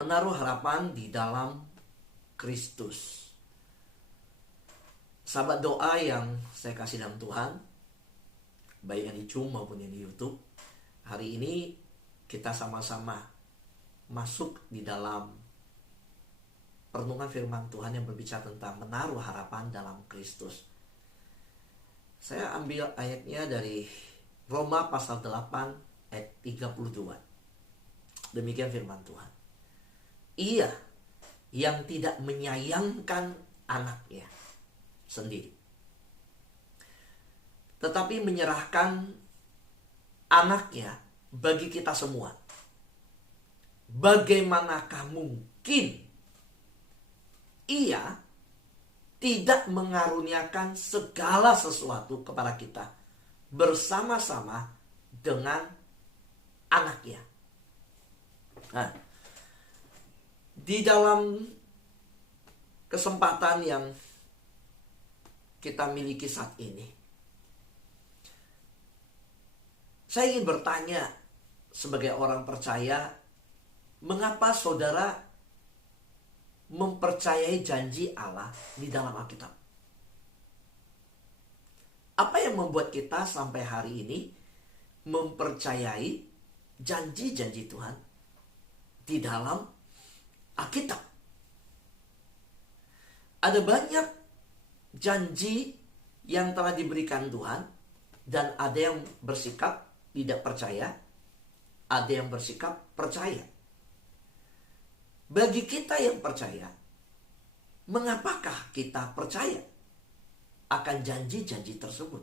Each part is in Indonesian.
Menaruh harapan di dalam Kristus. Sahabat doa yang saya kasih dalam Tuhan, baik yang di Zoom maupun yang di YouTube, hari ini kita sama-sama masuk di dalam perenungan firman Tuhan yang berbicara tentang menaruh harapan dalam Kristus. Saya ambil ayatnya dari Roma pasal 8 ayat 32. Demikian firman Tuhan. Ia yang tidak menyayangkan anaknya sendiri, tetapi menyerahkan anaknya bagi kita semua, bagaimanakah mungkin ia tidak mengaruniakan segala sesuatu kepada kita bersama-sama dengan anaknya. Nah, di dalam kesempatan yang kita miliki saat ini, saya ingin bertanya sebagai orang percaya, mengapa saudara mempercayai janji Allah di dalam Alkitab? Apa yang membuat kita sampai hari ini mempercayai janji-janji Tuhan di dalam Alkitab? Ada banyak janji yang telah diberikan Tuhan, dan ada yang bersikap tidak percaya, ada yang bersikap percaya. Bagi kita yang percaya, mengapakah kita percaya akan janji-janji tersebut?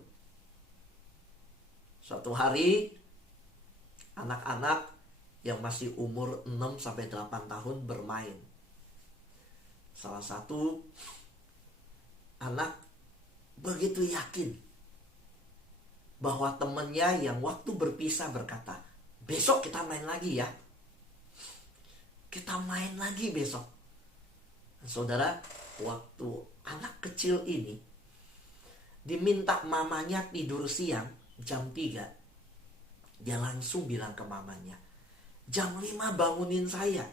Suatu hari, anak-anak yang masih umur 6-8 tahun bermain. Salah satu anak begitu yakin bahwa temannya yang waktu berpisah berkata, besok kita main lagi ya. Kita main lagi besok. Saudara, waktu anak kecil ini diminta mamanya tidur siang jam 3, dia langsung bilang ke mamanya, jam 5 bangunin saya.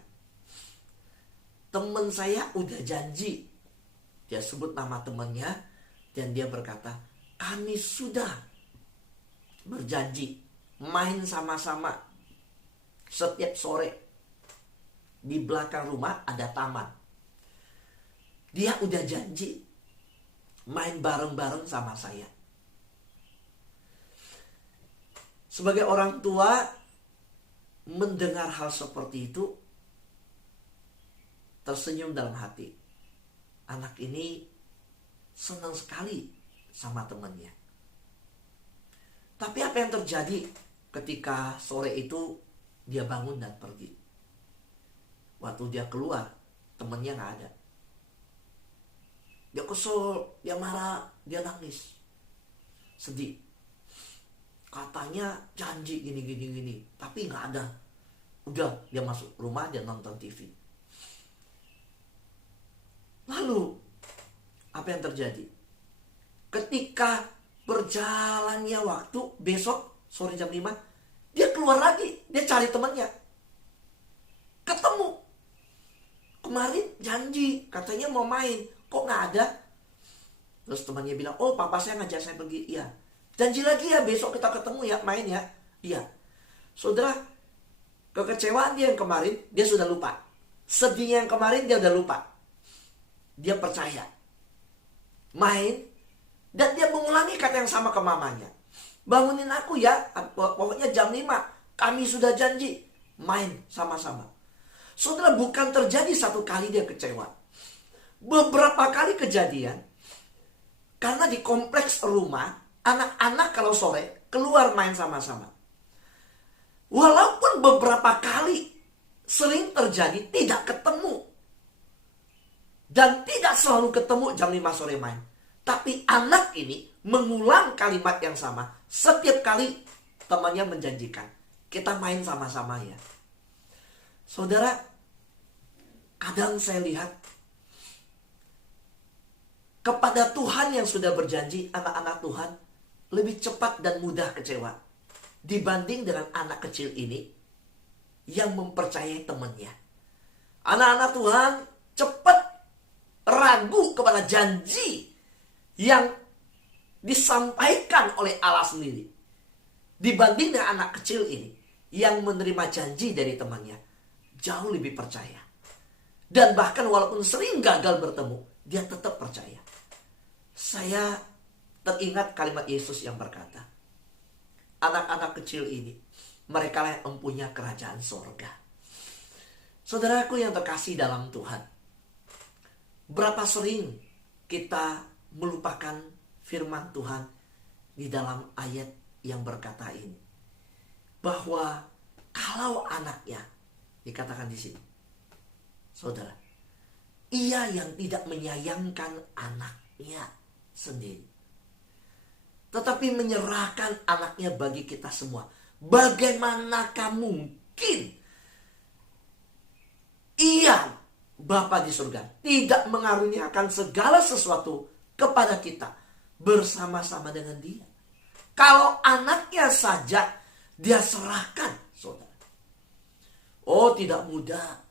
Teman saya udah janji. Dia sebut nama temannya dan dia berkata, kami sudah berjanji main sama-sama setiap sore. Di belakang rumah ada taman. Dia udah janji main bareng-bareng sama saya. Sebagai orang tua, mendengar hal seperti itu, tersenyum dalam hati. Anak ini senang sekali sama temannya. Tapi apa yang terjadi ketika sore itu dia bangun dan pergi? Waktu dia keluar, temannya gak ada. Dia kesel, dia marah, dia nangis, sedih. Katanya janji gini, tapi gak ada. Udah, dia masuk rumah, dia nonton TV. Lalu, apa yang terjadi? Ketika berjalannya waktu, besok sore jam 5, dia keluar lagi, dia cari temannya. Ketemu. Kemarin janji, katanya mau main, kok gak ada? Terus temannya bilang, oh papa saya ngajak saya pergi. Iya. Janji lagi ya, besok kita ketemu ya, main ya. Iya. Saudara, kekecewaan dia yang kemarin, dia sudah lupa. Sedihnya yang kemarin, dia udah lupa. Dia percaya. Main. Dan dia mengulangi kata yang sama ke mamanya. Bangunin aku ya, pokoknya jam 5. Kami sudah janji main sama-sama. Saudara, bukan terjadi satu kali dia kecewa. Beberapa kali kejadian. Karena di kompleks rumah, anak-anak kalau sore keluar main sama-sama. Walaupun beberapa kali sering terjadi tidak ketemu. Dan tidak selalu ketemu jam 5 sore main. Tapi anak ini mengulang kalimat yang sama. Setiap kali temannya menjanjikan, kita main sama-sama ya. Saudara, kadang saya lihat kepada Tuhan yang sudah berjanji, anak-anak Tuhan lebih cepat dan mudah kecewa dibanding dengan anak kecil ini yang mempercayai temannya. Anak-anak Tuhan cepat ragu kepada janji yang disampaikan oleh Allah sendiri. Dibanding dengan anak kecil ini yang menerima janji dari temannya, jauh lebih percaya. Dan bahkan walaupun sering gagal bertemu, dia tetap percaya. Saya teringat kalimat Yesus yang berkata, anak-anak kecil ini, mereka yang mempunyai kerajaan sorga. Saudaraku yang terkasih dalam Tuhan, berapa sering kita melupakan firman Tuhan di dalam ayat yang berkata ini, bahwa kalau anaknya, dikatakan di sini, saudara, ia yang tidak menyayangkan anaknya sendiri, tetapi menyerahkan anaknya bagi kita semua, bagaimanakah mungkin Ia, Bapa di surga, tidak mengaruniakan segala sesuatu kepada kita bersama-sama dengan Dia? Kalau anaknya saja Dia serahkan, saudara. Oh, tidak mudah.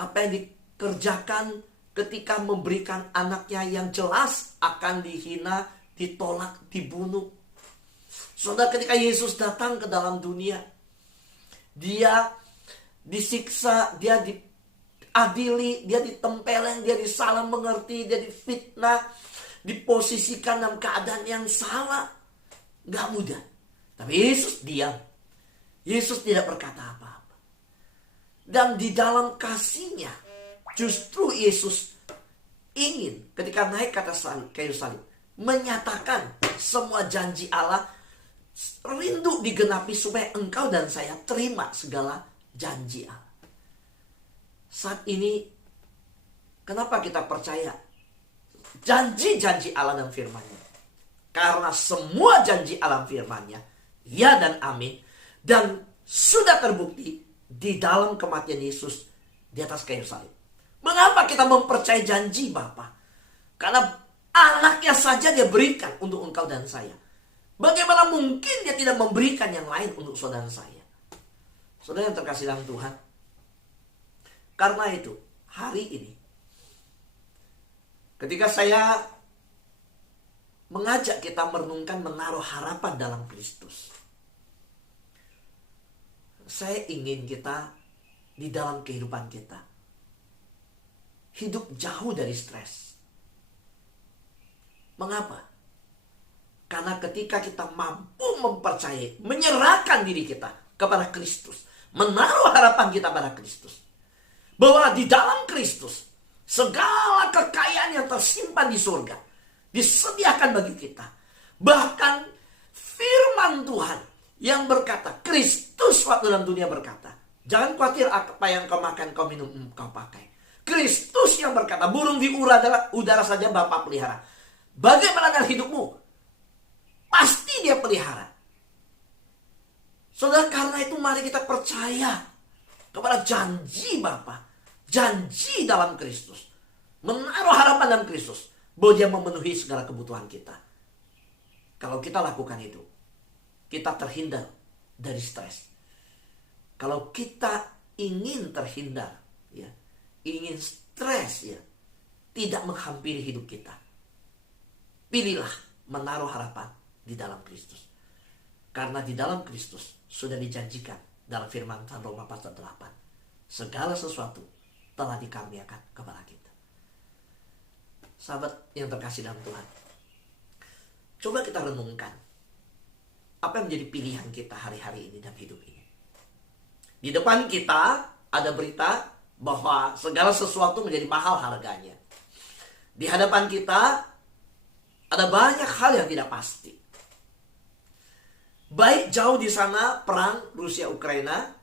Apa yang dikerjakan ketika memberikan anaknya yang jelas akan dihina, ditolak, dibunuh. Saudara, ketika Yesus datang ke dalam dunia, Dia disiksa, dia diadili, dia ditempeleng, dia disalah mengerti, dia difitnah, diposisikan dalam keadaan yang salah. Gak mudah. Tapi Yesus diam. Yesus tidak berkata apa-apa. Dan di dalam kasihnya, justru Yesus ingin ketika naik ke atas kayu salib, menyatakan semua janji Allah rindu digenapi supaya engkau dan saya terima segala janji Allah. Saat ini, kenapa kita percaya janji-janji Allah dan firman-Nya? Karena semua janji Allah firman-Nya, ya dan amin, dan sudah terbukti di dalam kematian Yesus di atas kayu salib. Mengapa kita mempercayai janji Bapa? Karena anaknya saja Dia berikan untuk engkau dan saya. Bagaimana mungkin Dia tidak memberikan yang lain untuk saudara dan saya? Saudara yang terkasih dalam Tuhan, karena itu hari ini ketika saya mengajak kita merenungkan menaruh harapan dalam Kristus, saya ingin kita di dalam kehidupan kita hidup jauh dari stres. Mengapa? Karena ketika kita mampu mempercayai, menyerahkan diri kita kepada Kristus, menaruh harapan kita pada Kristus, bahwa di dalam Kristus segala kekayaan yang tersimpan di surga disediakan bagi kita. Bahkan firman Tuhan yang berkata, Kristus waktu dalam dunia berkata, jangan khawatir apa yang kau makan, kau minum, kau pakai. Kristus yang berkata, burung di udara saja Bapa pelihara. Bagaimana dengan hidupmu? Pasti Dia pelihara. Saudara, karena itu mari kita percaya kepada janji Bapa, janji dalam Kristus, menaruh harapan dalam Kristus, bahwa Dia memenuhi segala kebutuhan kita. Kalau kita lakukan itu, kita terhindar dari stres. Kalau kita ingin terhindar, ya, ingin stres, ya, tidak menghampiri hidup kita, pilihlah menaruh harapan di dalam Kristus. Karena di dalam Kristus sudah dijanjikan dalam firman Roma pasal 8, segala sesuatu telah dikaruniakan kepada kita. Sahabat yang terkasih dalam Tuhan, coba kita renungkan apa yang menjadi pilihan kita hari-hari ini dalam hidup ini. Di depan kita ada berita bahwa segala sesuatu menjadi mahal harganya. Di hadapan kita ada banyak hal yang tidak pasti. Baik jauh di sana perang Rusia-Ukraina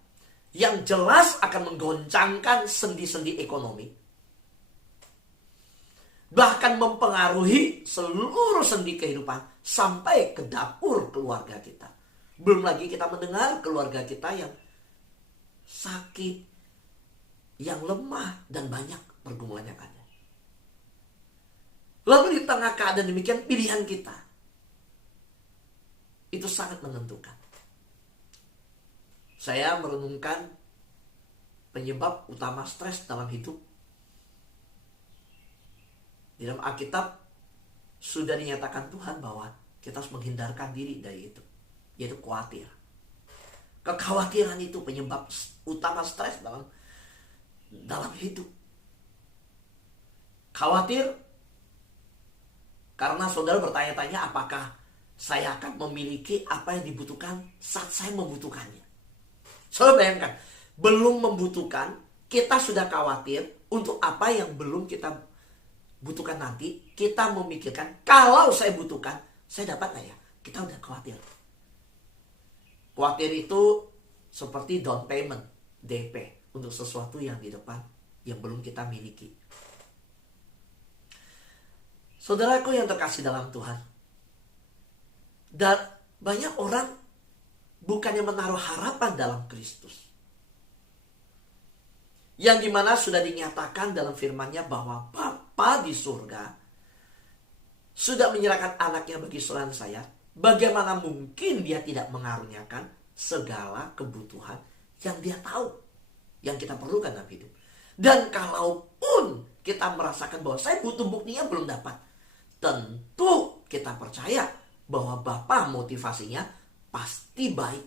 yang jelas akan menggoncangkan sendi-sendi ekonomi, bahkan mempengaruhi seluruh sendi kehidupan sampai ke dapur keluarga kita. Belum lagi kita mendengar keluarga kita yang sakit, yang lemah, dan banyak pergumulan yang ada. Lalu di tengah keadaan demikian, pilihan kita itu sangat menentukan. Saya merenungkan penyebab utama stres dalam hidup. Di dalam Alkitab sudah dinyatakan Tuhan bahwa kita harus menghindarkan diri dari itu, yaitu khawatir. Kekhawatiran itu penyebab utama stres dalam hidup. Khawatir karena saudara bertanya-tanya, apakah saya akan memiliki apa yang dibutuhkan saat saya membutuhkannya. Saudara bayangkan, belum membutuhkan, kita sudah khawatir untuk apa yang belum kita butuhkan nanti. Kita memikirkan, kalau saya butuhkan, saya dapat gak ya? Kita udah khawatir. Khawatir itu seperti down payment, DP, untuk sesuatu yang di depan yang belum kita miliki. Saudaraku yang terkasih dalam Tuhan, dan banyak orang bukannya menaruh harapan dalam Kristus, yang dimana sudah dinyatakan dalam firman-Nya bahwa Bapa di surga sudah menyerahkan anaknya bagi saudara saya. Bagaimana mungkin dia tidak mengaruniakan segala kebutuhan yang dia tahu, yang kita perlukan dalam hidup. Dan kalaupun kita merasakan bahwa saya butuh buktinya belum dapat, tentu kita percaya bahwa Bapa motivasinya pasti baik.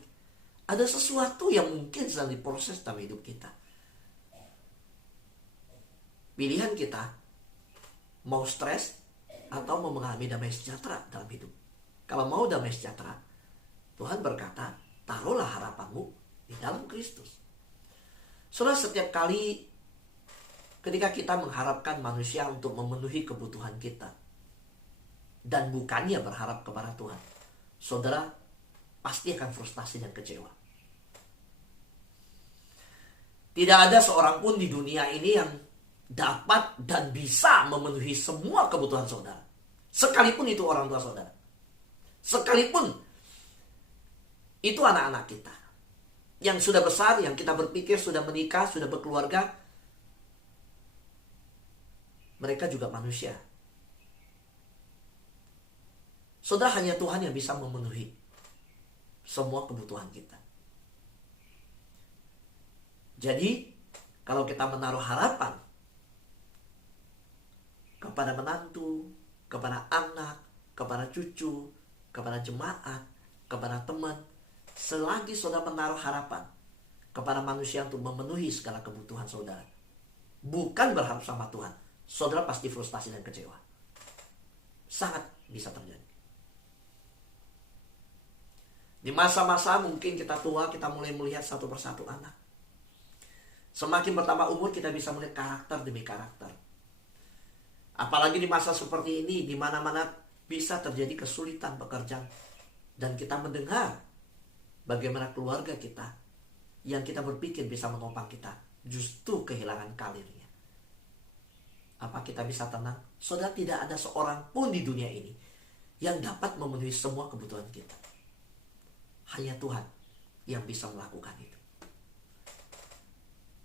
Ada sesuatu yang mungkin sedang diproses dalam hidup kita. Pilihan kita, mau stres atau mau mengalami damai sejahtera dalam hidup. Kalau mau damai sejahtera, Tuhan berkata, taruhlah harapanmu di dalam Kristus. Saudara, setiap kali ketika kita mengharapkan manusia untuk memenuhi kebutuhan kita, dan bukannya berharap kepada Tuhan, saudara pasti akan frustasi dan kecewa. Tidak ada seorang pun di dunia ini yang dapat dan bisa memenuhi semua kebutuhan saudara. Sekalipun itu orang tua saudara. Sekalipun itu anak-anak kita yang sudah besar, yang kita berpikir sudah menikah, sudah berkeluarga, mereka juga manusia. Saudara, hanya Tuhan yang bisa memenuhi semua kebutuhan kita. Jadi, kalau kita menaruh harapan kepada menantu, kepada anak, kepada cucu, kepada jemaat, kepada teman, selagi saudara menaruh harapan kepada manusia untuk memenuhi segala kebutuhan saudara, bukan berharap sama Tuhan, saudara pasti frustasi dan kecewa. Sangat bisa terjadi. Di masa-masa mungkin kita tua, kita mulai melihat satu persatu anak. Semakin bertambah umur, kita bisa melihat karakter demi karakter. Apalagi di masa seperti ini, di mana-mana bisa terjadi kesulitan pekerjaan. Dan kita mendengar bagaimana keluarga kita yang kita berpikir bisa menopang kita justru kehilangan karirnya. Apa kita bisa tenang? Saudara, tidak ada seorang pun di dunia ini yang dapat memenuhi semua kebutuhan kita. Hanya Tuhan yang bisa melakukan itu.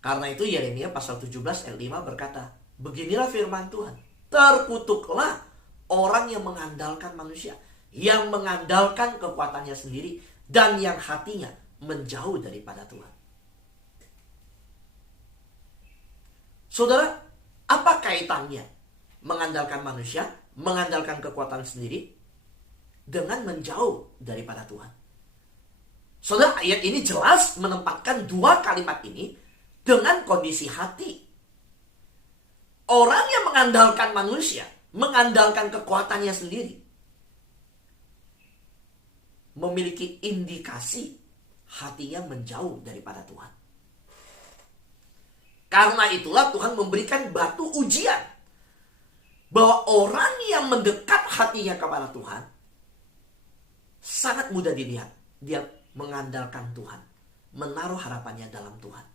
Karena itu Yeremia pasal 17 ayat 5 berkata, beginilah firman Tuhan, terkutuklah orang yang mengandalkan manusia, yang mengandalkan kekuatannya sendiri, dan yang hatinya menjauh daripada Tuhan. Saudara, apa kaitannya mengandalkan manusia, mengandalkan kekuatan sendiri, dengan menjauh daripada Tuhan? Saudara, ayat ini jelas menempatkan dua kalimat ini dengan kondisi hati. Orang yang mengandalkan manusia, mengandalkan kekuatannya sendiri, memiliki indikasi hatinya menjauh daripada Tuhan. Karena itulah Tuhan memberikan batu ujian bahwa orang yang mendekat hatinya kepada Tuhan sangat mudah dilihat. Dia mengandalkan Tuhan, menaruh harapannya dalam Tuhan.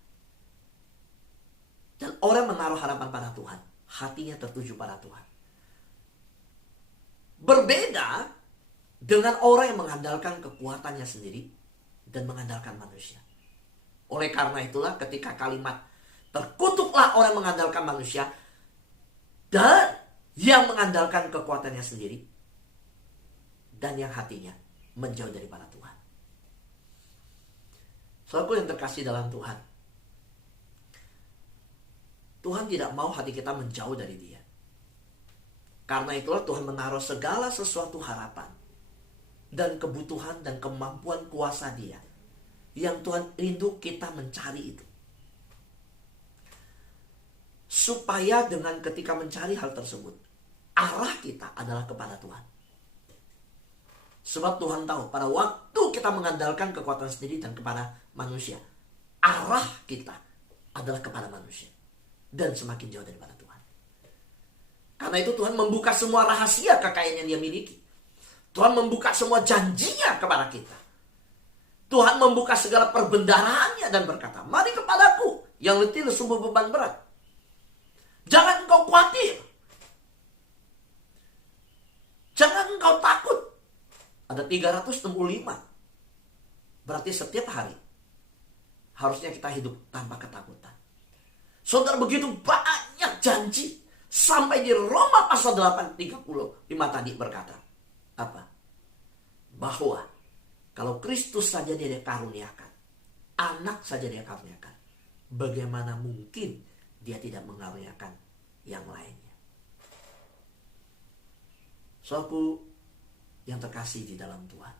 Dan orang menaruh harapan pada Tuhan, hatinya tertuju pada Tuhan. Berbeda dengan orang yang mengandalkan kekuatannya sendiri dan mengandalkan manusia. Oleh karena itulah ketika kalimat terkutuklah orang yang mengandalkan manusia dan yang mengandalkan kekuatannya sendiri dan yang hatinya menjauh daripada Tuhan. Saudaraku yang terkasih dalam Tuhan, Tuhan tidak mau hati kita menjauh dari Dia. Karena itulah Tuhan menaruh segala sesuatu harapan dan kebutuhan dan kemampuan kuasa Dia, yang Tuhan rindu kita mencari itu. Supaya dengan ketika mencari hal tersebut, arah kita adalah kepada Tuhan. Sebab Tuhan tahu pada waktu kita mengandalkan kekuatan sendiri dan kepada manusia, arah kita adalah kepada manusia dan semakin jauh daripada Tuhan. Karena itu Tuhan membuka semua rahasia kekayaan yang Dia miliki. Tuhan membuka semua janjinya kepada kita. Tuhan membuka segala perbendaharaannya dan berkata, mari kepadaku yang letih lesu beban berat. Jangan engkau khawatir. Jangan engkau takut. Ada 365. Berarti setiap hari harusnya kita hidup tanpa ketakutan. Saudara, begitu banyak janji. Sampai di Roma pasal 8:35 tadi berkata, apa? Bahwa kalau Kristus saja Dia karuniakan, anak saja Dia karuniakan, bagaimana mungkin Dia tidak mengaruniakan yang lainnya? Saudaraku yang terkasih di dalam Tuhan,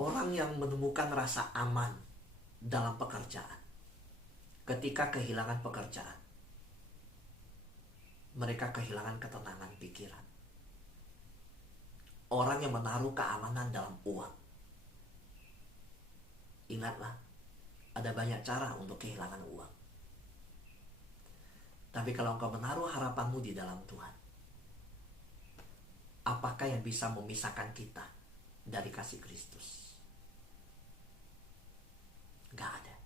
orang yang menemukan rasa aman dalam pekerjaan, ketika kehilangan pekerjaan, mereka kehilangan ketenangan pikiran. Orang yang menaruh keamanan dalam uang, ingatlah, ada banyak cara untuk kehilangan uang. Tapi kalau engkau menaruh harapanmu di dalam Tuhan, apakah yang bisa memisahkan kita dari kasih Kristus? Gak ada.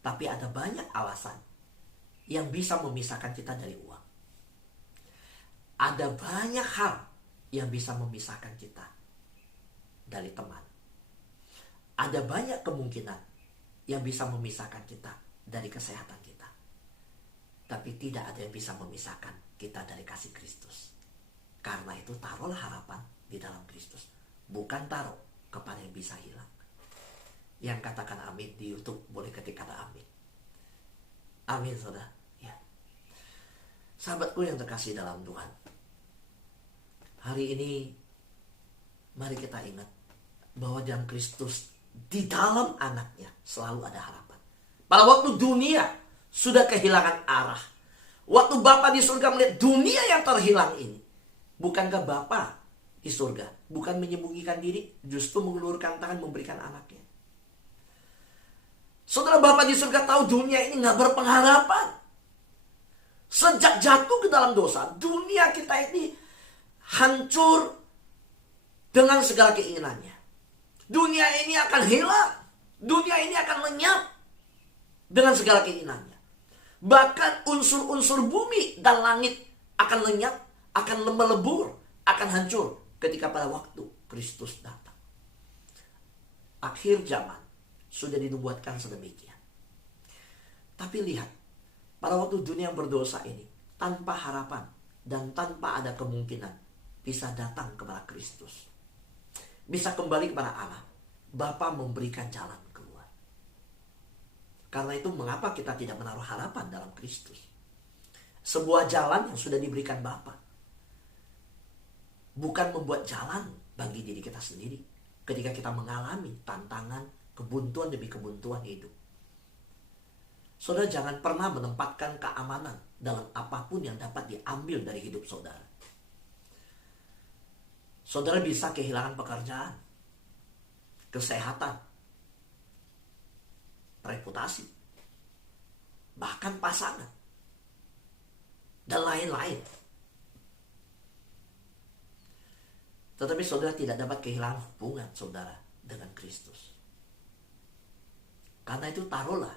Tapi ada banyak alasan yang bisa memisahkan kita dari uang. Ada banyak hal yang bisa memisahkan kita dari teman. Ada banyak kemungkinan yang bisa memisahkan kita dari kesehatan kita. Tapi tidak ada yang bisa memisahkan kita dari kasih Kristus. Karena itu taruhlah harapan di dalam Kristus. Bukan taruh kepada yang bisa hilang. Yang katakan amin di YouTube, boleh ketik kata amin. Amin, saudara. Ya. Sahabatku yang terkasih dalam Tuhan, hari ini mari kita ingat bahwa dalam Kristus, di dalam anaknya selalu ada harapan. Pada waktu dunia sudah kehilangan arah, waktu Bapa di surga melihat dunia yang terhilang ini, bukankah Bapa di surga bukan menyembunyikan diri, justru mengulurkan tangan memberikan anaknya? Saudara, Bapa di surga tahu dunia ini gak berpengharapan. Sejak jatuh ke dalam dosa, dunia kita ini hancur dengan segala keinginannya. Dunia ini akan hilang. Dunia ini akan lenyap dengan segala keinginannya. Bahkan unsur-unsur bumi dan langit akan lenyap, akan melebur, akan hancur ketika pada waktu Kristus datang. Akhir zaman sudah dinubuatkan sedemikian. Tapi lihat, pada waktu dunia yang berdosa ini, tanpa harapan dan tanpa ada kemungkinan bisa datang kepada Kristus, bisa kembali kepada Allah, Bapa memberikan jalan keluar. Karena itu mengapa kita tidak menaruh harapan dalam Kristus? Sebuah jalan yang sudah diberikan Bapa, bukan membuat jalan bagi diri kita sendiri ketika kita mengalami tantangan, kebuntuan demi kebuntuan hidup. Saudara, jangan pernah menempatkan keamanan dalam apapun yang dapat diambil dari hidup saudara. Saudara bisa kehilangan pekerjaan, kesehatan, reputasi, bahkan pasangan, dan lain-lain. Tetapi saudara tidak dapat kehilangan hubungan saudara dengan Kristus. Karena itu taruhlah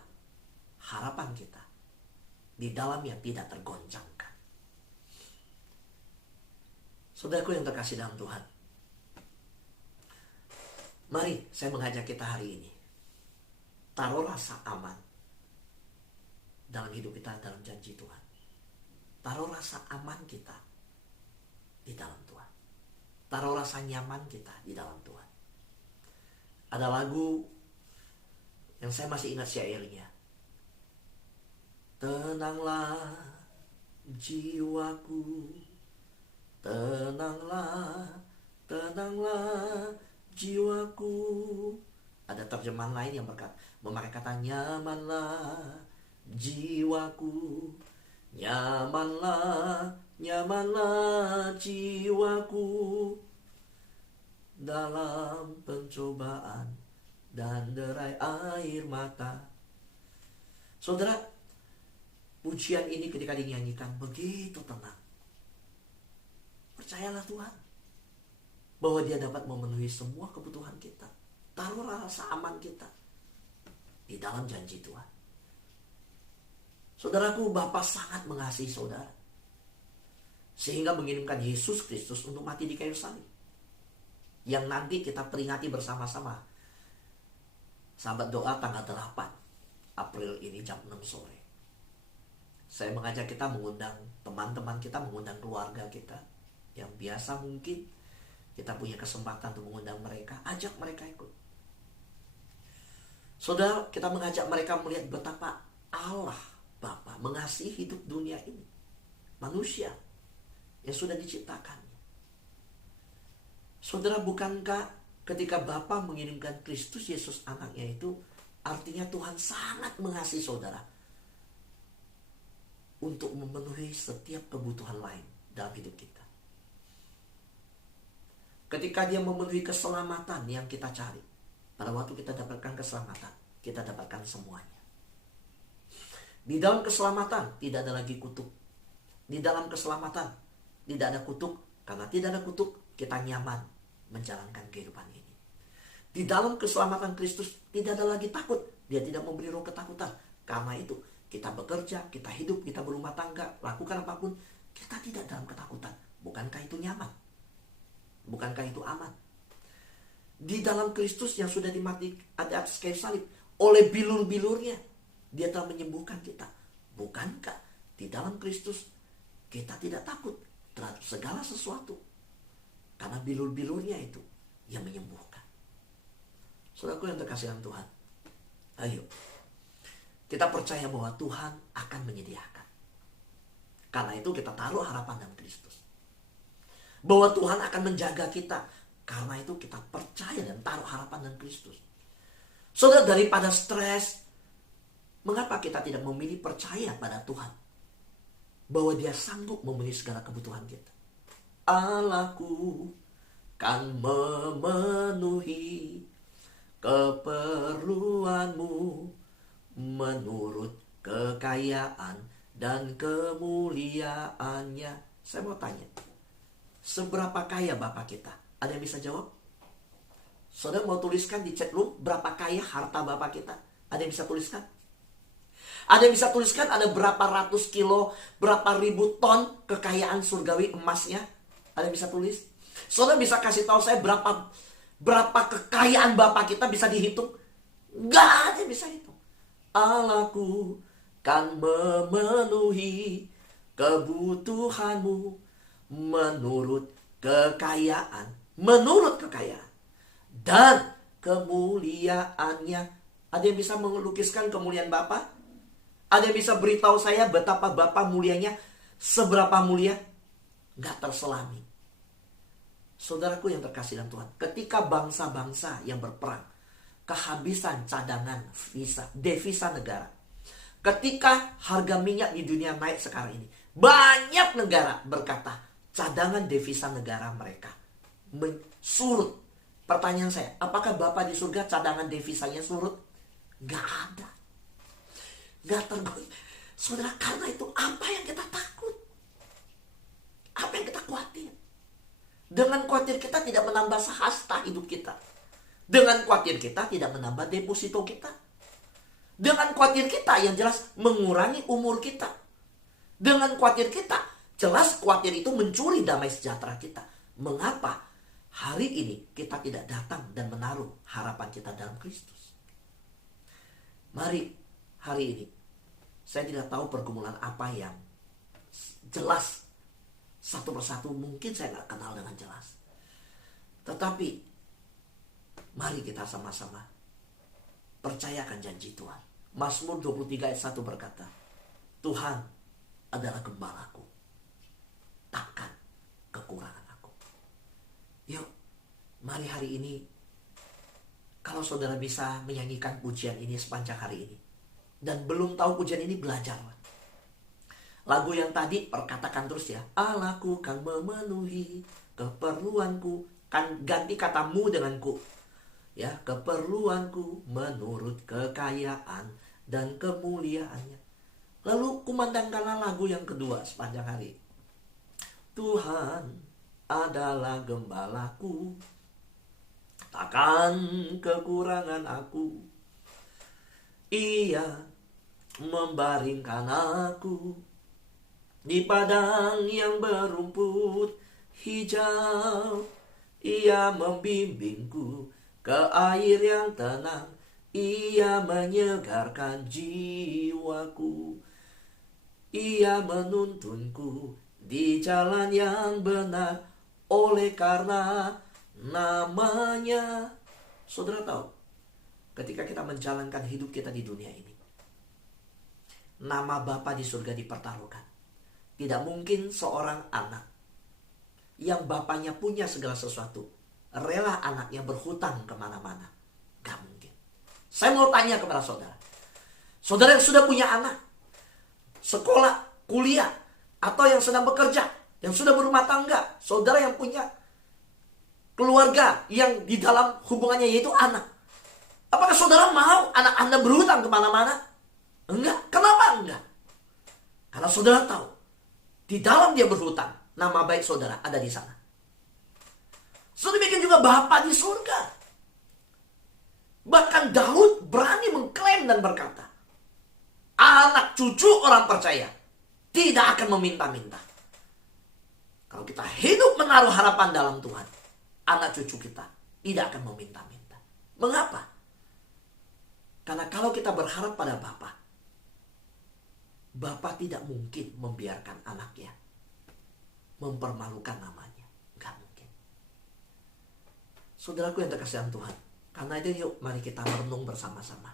harapan kita di dalam yang tidak tergoncangkan. Saudaraku yang terkasih dalam Tuhan, mari saya mengajak kita hari ini, taruh rasa aman dalam hidup kita dalam janji Tuhan. Taruh rasa aman kita di dalam Tuhan. Taruh rasa nyaman kita di dalam Tuhan. Ada lagu Yang saya masih ingat syairnya. Tenanglah jiwaku, tenanglah, tenanglah jiwaku. Ada terjemahan lain yang memakai kata nyamanlah jiwaku, nyamanlah, nyamanlah jiwaku dalam pencobaan dan derai air mata. Saudara, pujian ini ketika dinyanyikan begitu tenang. Percayalah Tuhan bahwa Dia dapat memenuhi semua kebutuhan kita. Taruhlah rasa aman kita di dalam janji Tuhan. Saudaraku, Bapa sangat mengasihi saudara, sehingga mengirimkan Yesus Kristus untuk mati di kayu salib, yang nanti kita peringati bersama-sama. Sahabat doa tanggal 8 April ini jam 6 sore. Saya mengajak kita mengundang teman-teman kita, mengundang keluarga kita. Yang biasa mungkin kita punya kesempatan untuk mengundang mereka, ajak mereka ikut. Saudara, kita mengajak mereka melihat betapa Allah Bapa mengasihi hidup dunia ini, manusia yang sudah diciptakannya. Saudara, bukankah ketika Bapa mengirimkan Kristus Yesus anaknya itu, artinya Tuhan sangat mengasihi saudara untuk memenuhi setiap kebutuhan lain dalam hidup kita. Ketika Dia memenuhi keselamatan yang kita cari, pada waktu kita dapatkan keselamatan, kita dapatkan semuanya. Di dalam keselamatan tidak ada lagi kutuk. Di dalam keselamatan tidak ada kutuk. Karena tidak ada kutuk, kita nyaman menjalankan kehidupan ini. Di dalam keselamatan Kristus tidak ada lagi takut. Dia tidak memberi roh ketakutan. Karena itu kita bekerja, kita hidup, kita berumah tangga, lakukan apapun, kita tidak dalam ketakutan. Bukankah itu nyaman? Bukankah itu aman? Di dalam Kristus yang sudah dimati di atas kayu salib, oleh bilur-bilurnya Dia telah menyembuhkan kita. Bukankah di dalam Kristus kita tidak takut terhadap segala sesuatu? Karena bilur-bilurnya itu yang menyembuhkan. Saudaraku yang terkasih dalam Tuhan, ayo kita percaya bahwa Tuhan akan menyediakan. Karena itu kita taruh harapan dalam Kristus. Bahwa Tuhan akan menjaga kita. Karena itu kita percaya dan taruh harapan dalam Kristus. Saudara, daripada stres, mengapa kita tidak memilih percaya pada Tuhan? Bahwa Dia sanggup memenuhi segala kebutuhan kita. Allahku kan memenuhi keperluanmu menurut kekayaan dan kemuliaannya. Saya mau tanya, seberapa kaya Bapak kita? Ada yang bisa jawab? Saudara mau tuliskan di chat room berapa kaya harta Bapak kita? Ada yang bisa tuliskan? Ada yang bisa tuliskan ada berapa ratus kilo, berapa ribu ton kekayaan surgawi emasnya? Ada yang bisa tulis? Saudara bisa kasih tahu saya berapa kekayaan Bapak kita bisa dihitung? Gak ada yang bisa hitung. Allahku kan memenuhi kebutuhanmu menurut kekayaan dan kemuliaannya. Ada yang bisa melukiskan kemuliaan Bapa? Ada yang bisa beritahu saya betapa Bapa mulianya? Seberapa mulia? Gak terselami. Saudaraku yang terkasih dalam Tuhan, ketika bangsa-bangsa yang berperang kehabisan cadangan devisa negara, ketika harga minyak di dunia naik sekarang ini, banyak negara berkata cadangan devisa negara mereka surut. Pertanyaan saya, apakah Bapak di surga cadangan devisanya surut? Gak ada. Gak tergoyah. Saudara, karena itu apa yang kita takut? Apa yang kita khawatir? Dengan khawatir kita tidak menambah sahasta hidup kita. Dengan khawatir kita tidak menambah deposito kita. Dengan khawatir kita yang jelas mengurangi umur kita. Dengan khawatir kita, jelas khawatir itu mencuri damai sejahtera kita. Mengapa hari ini kita tidak datang dan menaruh harapan kita dalam Kristus? Mari hari ini, saya tidak tahu pergumulan apa yang jelas satu persatu mungkin saya nggak kenal dengan jelas. Tetapi mari kita sama-sama percayakan janji Tuhan. Mazmur 23 ayat 1 berkata, Tuhan adalah gembalaku, takkan kekurangan aku. Yuk, mari hari ini, kalau saudara bisa menyanyikan pujian ini sepanjang hari ini, dan belum tahu pujian ini, belajarlah. Lagu yang tadi perkatakan terus ya, Allahku kan memenuhi keperluanku, kan ganti kata mu dengan ku. Ya, keperluanku menurut kekayaan dan kemuliaannya. Lalu kumandangkanlah lagu yang kedua sepanjang hari. Tuhan adalah gembalaku, takkan kekurangan aku. Ia membaringkan aku di padang yang berumput hijau. Ia membimbingku ke air yang tenang. Ia menyegarkan jiwaku. Ia menuntunku di jalan yang benar oleh karena namanya. Saudara tahu, ketika kita menjalankan hidup kita di dunia ini, nama Bapa di surga dipertaruhkan. Tidak mungkin seorang anak yang bapaknya punya segala sesuatu rela anaknya berhutang kemana-mana. Gak mungkin. Saya mau tanya kepada saudara. Saudara yang sudah punya anak, sekolah, kuliah, atau yang sedang bekerja, yang sudah berumah tangga, saudara yang punya keluarga yang di dalam hubungannya yaitu anak. Apakah saudara mau anak Anda berhutang kemana-mana? Enggak. Kenapa enggak? Karena saudara tahu, di dalam dia berhutang, nama baik saudara ada di sana. Saudara bikin juga Bapa di surga. Bahkan Daud berani mengklaim dan berkata, anak cucu orang percaya tidak akan meminta-minta. Kalau kita hidup menaruh harapan dalam Tuhan, anak cucu kita tidak akan meminta-minta. Mengapa? Karena kalau kita berharap pada Bapa, Bapa tidak mungkin membiarkan anaknya mempermalukan namanya. Gak mungkin. Saudaraku yang terkasihan Tuhan, karena itu yuk mari kita merenung bersama-sama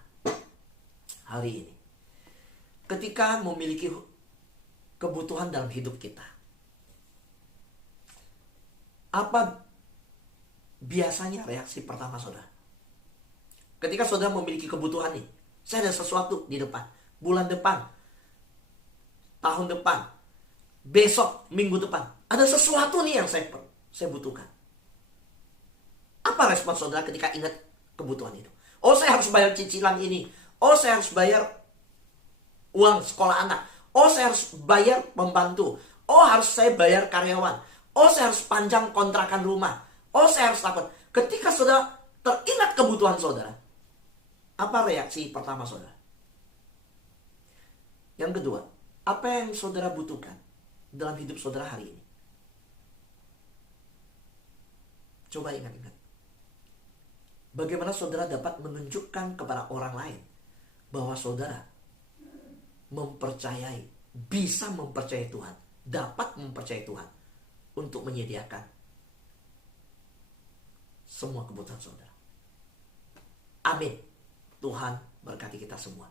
hari ini. Ketika memiliki kebutuhan dalam hidup kita, apa biasanya reaksi pertama saudara? Ketika saudara memiliki kebutuhan nih, saya ada sesuatu di depan, bulan depan, tahun depan, besok, minggu depan, ada sesuatu nih yang saya butuhkan. Apa respon saudara ketika ingat kebutuhan itu? Oh, saya harus bayar cicilan ini. Oh, saya harus bayar uang sekolah anak. Oh, saya harus bayar pembantu. Oh, harus saya bayar karyawan. Oh, saya harus panjang kontrakan rumah. Oh, saya harus takut. Ketika saudara teringat kebutuhan saudara, apa reaksi pertama saudara? Yang kedua, apa yang saudara butuhkan dalam hidup saudara hari ini? Coba ingat-ingat. Bagaimana saudara dapat menunjukkan kepada orang lain bahwa saudara mempercayai, bisa mempercayai Tuhan, dapat mempercayai Tuhan untuk menyediakan semua kebutuhan saudara. Amin. Tuhan berkati kita semua.